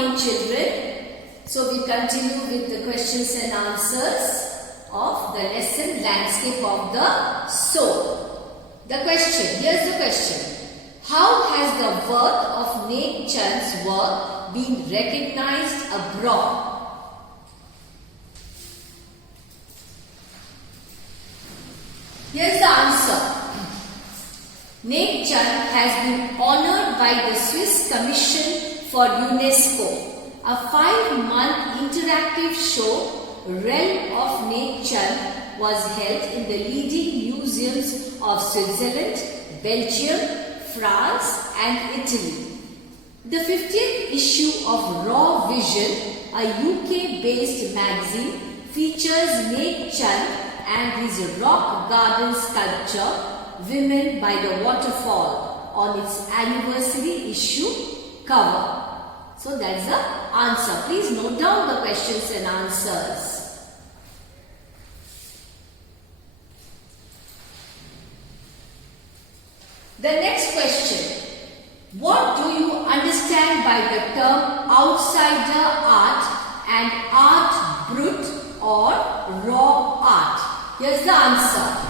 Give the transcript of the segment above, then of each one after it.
morning, children. So we continue with the questions and answers of the lesson Landscape of the Soul. The question, here's the question. How has the work of Nek Chand's work been recognized abroad? Here's the answer. Nek Chand has been honored by the Swiss Commission for UNESCO. A 5-month interactive show, Realm of Nek Chand, was held in the leading museums of Switzerland, Belgium, France and Italy. The 50th issue of Raw Vision, a UK-based magazine, features Nek Chand and his rock garden sculpture, Women by the Waterfall, on its anniversary issue cover. So that's the answer. Please note down the questions and answers. The next question. What do you understand by the term outsider art and art brut or raw art? Here's the answer.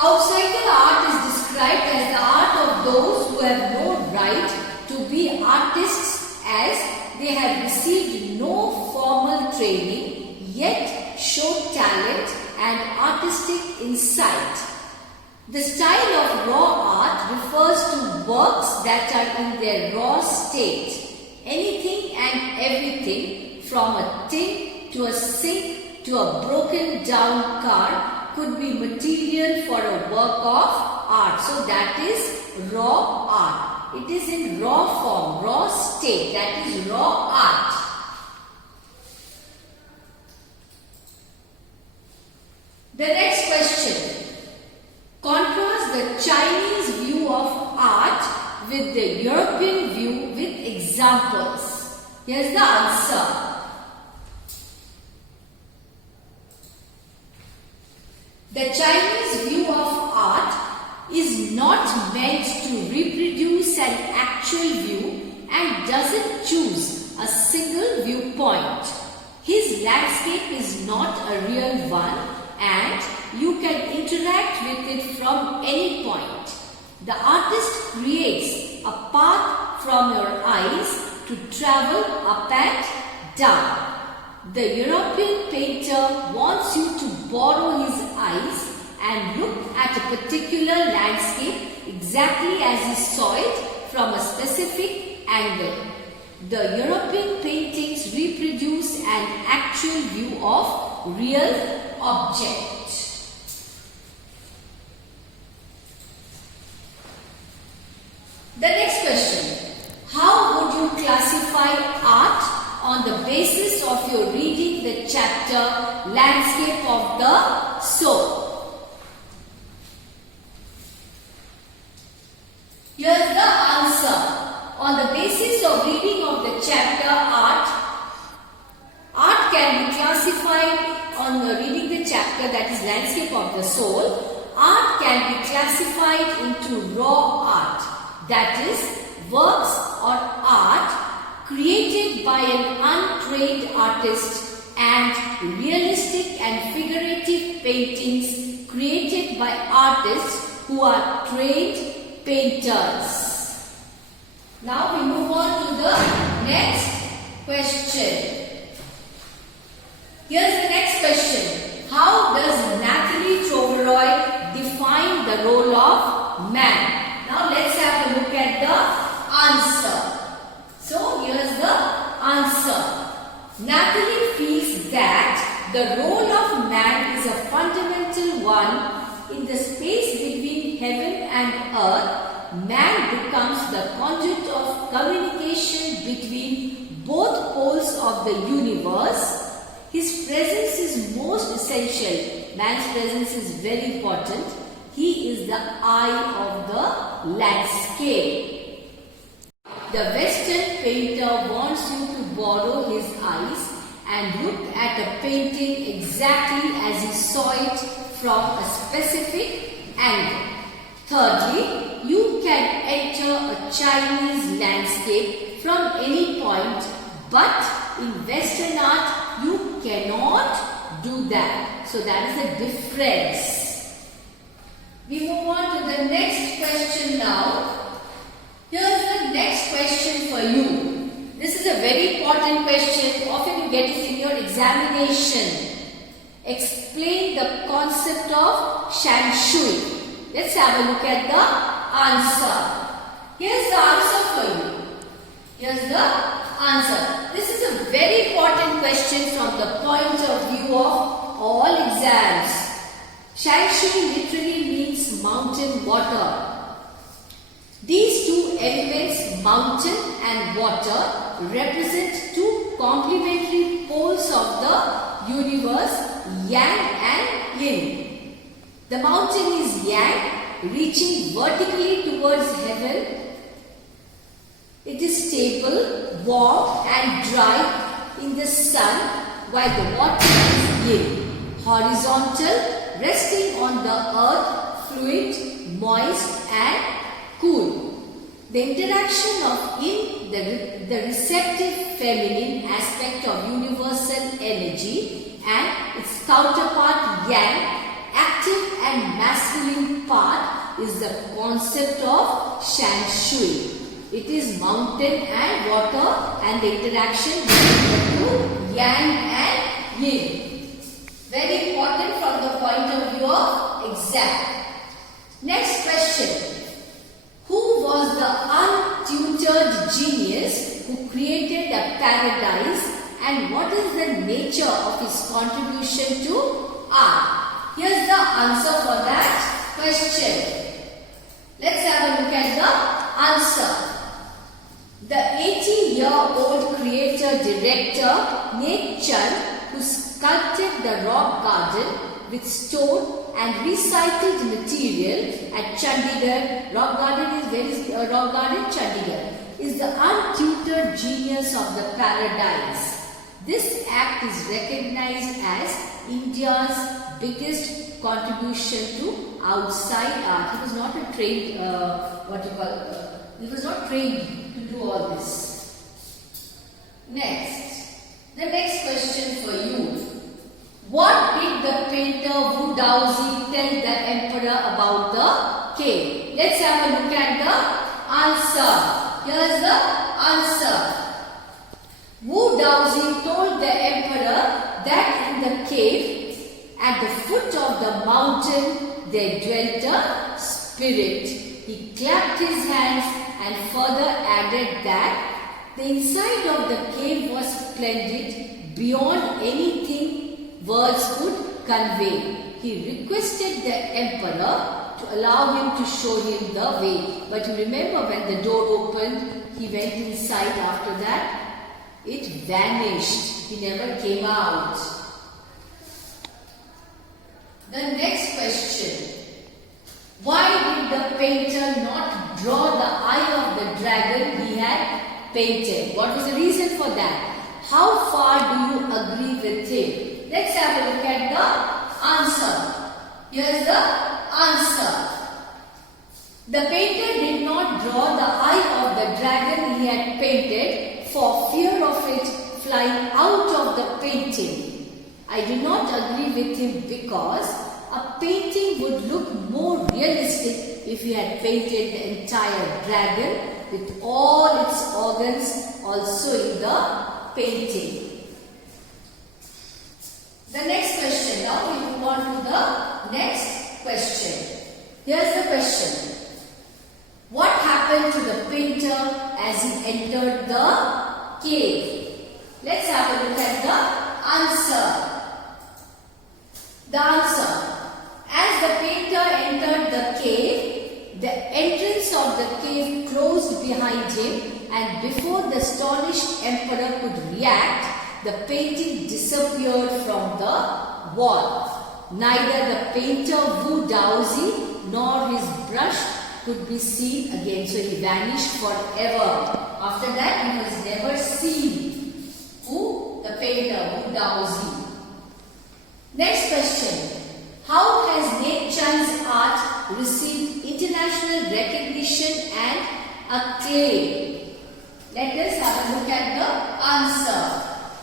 Outsider art is described as the art of those who have no right to be artists, as they have received no formal training yet show talent and artistic insight. The style of raw art refers to works that are in their raw state. Anything and everything from a tin to a sink to a broken down car could be material for a work of art. So that is raw art. It is in raw form, raw state. That is raw art. The next question. Contrast the Chinese view of art with the European view with examples. Here's the answer. The Chinese view of art is not meant to reproduce an actual view and doesn't choose a single viewpoint. His landscape is not a real one and you can interact with it from any point. The artist creates a path from your eyes to travel up and down. The European painter wants you to borrow his eyes and look at a particular landscape exactly as he saw it from a specific angle. The European paintings reproduce an actual view of real object. The next question. How would you classify art on the basis of your reading the chapter Landscape of the Soul? Here's the answer. On the basis of reading of the chapter art can be classified on the reading the chapter, that is Landscape of the Soul. Art can be classified into raw art, that is works or art created by an untrained artist, and realistic and figurative paintings created by artists who are trained painters. Now we move on to the next question. Here's the next question. How does Nathalie Troveroy define the role of man? Now let's have a look at the answer. So here's the answer. Nathalie feels that the role of man is a fundamental one. In the space between heaven and earth, man becomes the conduit of communication between both poles of the universe. His presence is most essential. Man's presence is very important. He is the eye of the landscape. The Western painter wants you to borrow his eyes and look at a painting exactly as he saw it from a specific angle. Thirdly, you can enter a Chinese landscape from any point, but in Western art, you cannot do that. So that is the difference. We move on to the next question now. Here's the next question for you. This is a very important question. Often you get it in your examination. Explain the concept of Shan Shui. Let's have a look at the answer. Here's the answer for you. Here's the answer. This is a very important question from the point of view of all exams. Shan Shui literally means mountain water. These two elements, mountain and water, represent two complementary poles of the universe, yang and yin. The mountain is yang, reaching vertically towards heaven. It is stable, warm and dry in the sun, while the water is yin, horizontal, resting on the earth, fluid, moist and cool. The interaction of yin, the receptive feminine aspect of universal energy, and its counterpart yang, active and masculine part, is the concept of Shan Shui. It is mountain and water and the interaction between the two, yang and yin. Very important from the point of view of exam. Next question. Who was the untutored genius who created the paradise, and what is the nature of his contribution to art? Here's the answer for that question. Let's have a look at the answer. The 80-year-old creator-director Nate Chand, who sculpted the rock garden with stone and recycled material at Chandigarh, rock garden, Chandigarh, is the untutored genius of the paradise. This act is recognized as India's biggest contribution to outside art. He was not a trained, he was not trained to do all this. Next, the next question for you. What did the painter Wu Daozi tell the emperor about the cave? Let's have a look at the answer. Here's the answer. Wu Daozi told the emperor that in the cave, at the foot of the mountain, there dwelt a spirit. He clapped his hands and further added that the inside of the cave was splendid beyond anything words could convey. He requested the emperor to allow him to show him the way. But you remember when the door opened, he went inside after that. It vanished. He never came out. The next question. Why did the painter not draw the eye of the dragon he had painted? What was the reason for that? How far do you agree with him? Let's have a look at the answer. Here's the answer. The painter did not draw the eye of the dragon he had painted for fear of it flying out of the painting. I do not agree with him because a painting would look more realistic if he had painted the entire dragon with all its organs also in the painting. The next question. Now we move on to the next question. Here's the question. What happened to the painter as he entered the cave? Let's have a look at the answer. The answer. As the painter entered the cave, the entrance of the cave closed behind him, and before the astonished emperor could react, the painting disappeared from the wall. Neither the painter Wu Daozi nor his brush could be seen again. So he vanished forever. After that, he was never seen. Who? The painter Wu Daozi. Next question. How has Nate Chand's art received international international recognition and acclaim? Let us have a look at the answer.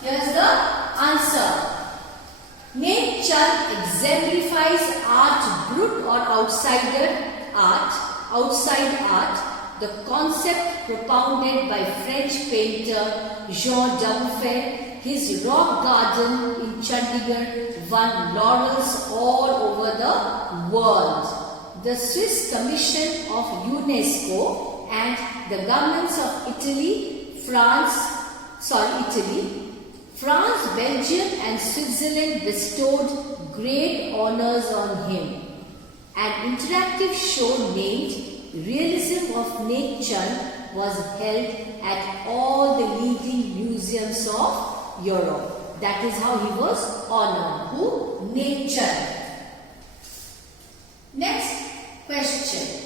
Here's the answer. Name Chand exemplifies art brut or outside art, the concept propounded by French painter Jean Dubuffet. His rock garden in Chandigarh won laurels all over the world. The Swiss Commission of UNESCO and the governments of France, Belgium and Switzerland bestowed great honors on him. An interactive show named Realism of Nature was held at all the leading museums of Europe. That is how he was honored. Who? Nature. Next question.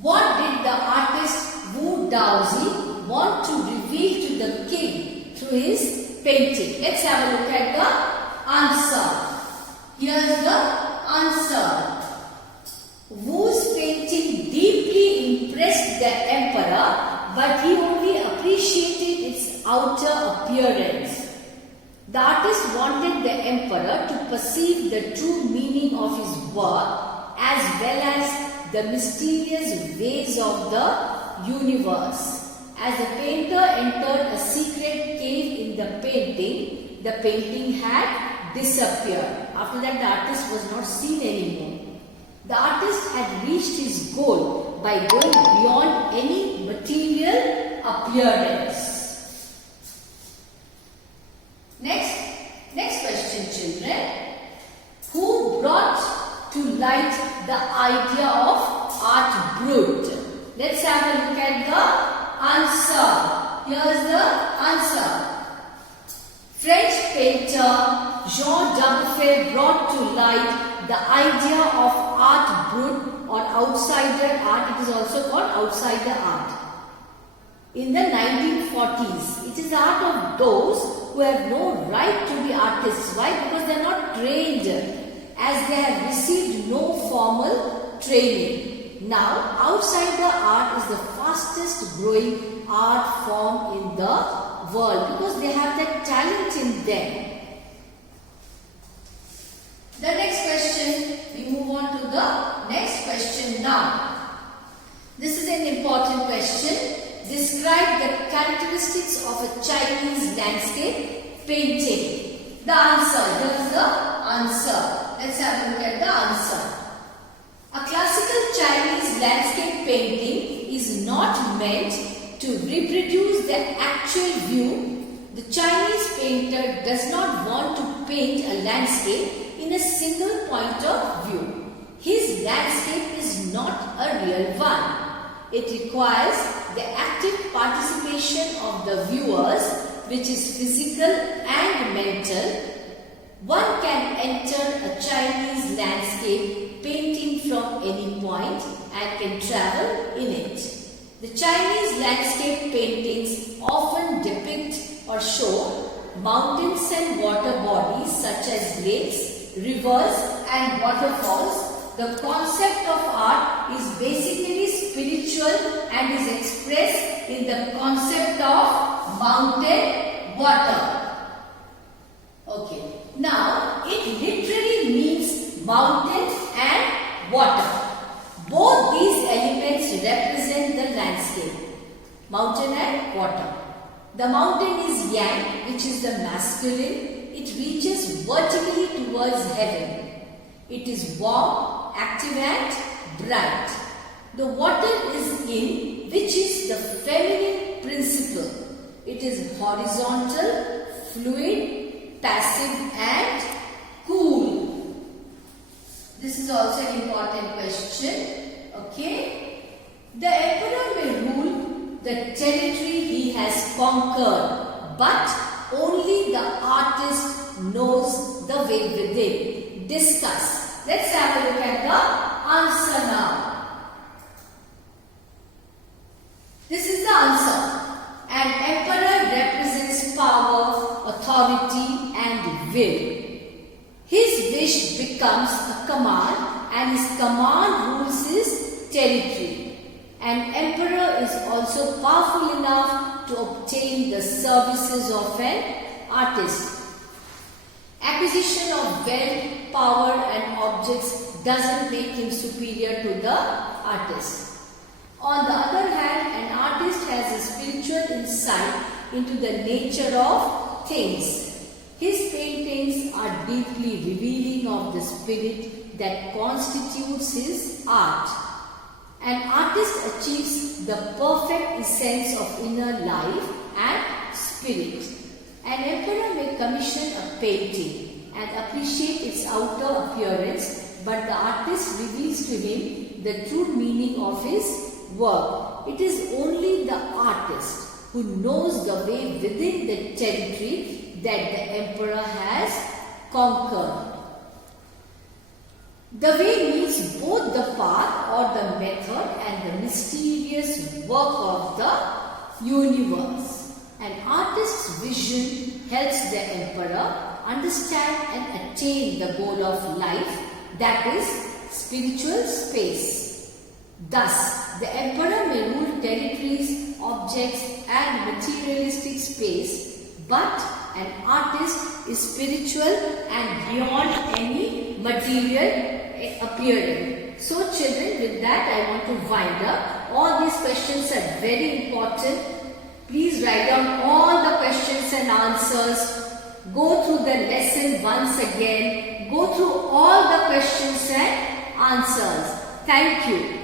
What did the artist Wu Daozi want to reveal to the king through his painting? Let's have a look at the answer. Here's the answer. Wu's painting deeply impressed the emperor, but he only appreciated its outer appearance. The artist wanted the emperor to perceive the true meaning of his work as well as the mysterious ways of the universe. As the painter entered a secret cave in the painting had disappeared. After that, the artist was not seen anymore. The artist had reached his goal by going beyond any material appearance. Next question, children. Who brought to light the idea of art brut? Let's have a look at the answer. Here's the answer. French painter Jean Dubuffet brought to light the idea of art brut or outsider art. It is also called outsider art. In the 1940s, it is the art of those who have no right to be artists. Why? Because they are not trained, as they have received no formal training. Now, outsider art is the fastest growing art form in the world because they have that talent in them. The next question, we move on to the next question now. This is an important question. Describe the characteristics of a Chinese landscape painting. The answer, here's the answer. Let's have a look at the answer. A classical Chinese landscape painting is not meant to reproduce the actual view. The Chinese painter does not want to paint a landscape in a single point of view. His landscape is not a real one. It requires the active participation of the viewers, which is physical and mental. One can enter a Chinese landscape painting from any point and can travel in it. The Chinese landscape paintings often depict or show mountains and water bodies such as lakes, rivers and waterfalls. The concept of art is basically spiritual and is expressed in the concept of mountain water. Okay. Now, it literally means mountains and water. Both these elements represent the landscape. Mountain and water. The mountain is yang, which is the masculine. It reaches vertically towards heaven. It is warm, active and bright. The water is yin, which is the feminine principle. It is horizontal, fluid, passive and cool. This is also an important question. Okay. The emperor may rule the territory he has conquered, but only the artist knows the way within. Discuss. Let's have a look at the answer now. This is the answer. An emperor represents power, authority and will. His wish becomes a command and his command rules territory. An emperor is also powerful enough to obtain the services of an artist. Acquisition of wealth, power and objects doesn't make him superior to the artist. On the other hand, an artist has a spiritual insight into the nature of things. His paintings are deeply revealing of the spirit that constitutes his art. An artist achieves the perfect essence of inner life and spirit. An emperor may commission a painting and appreciate its outer appearance, but the artist reveals to him the true meaning of his work. It is only the artist who knows the way within the territory that the emperor has conquered. The way means both the path or the method and the mysterious work of the universe. An artist's vision helps the emperor understand and attain the goal of life, that is, spiritual space. Thus, the emperor may rule territories, objects and materialistic space, but an artist is spiritual and beyond any material appearance. So children, with that I want to wind up. All these questions are very important. Please write down all the questions and answers. Go through the lesson once again. Go through all the questions and answers. Thank you.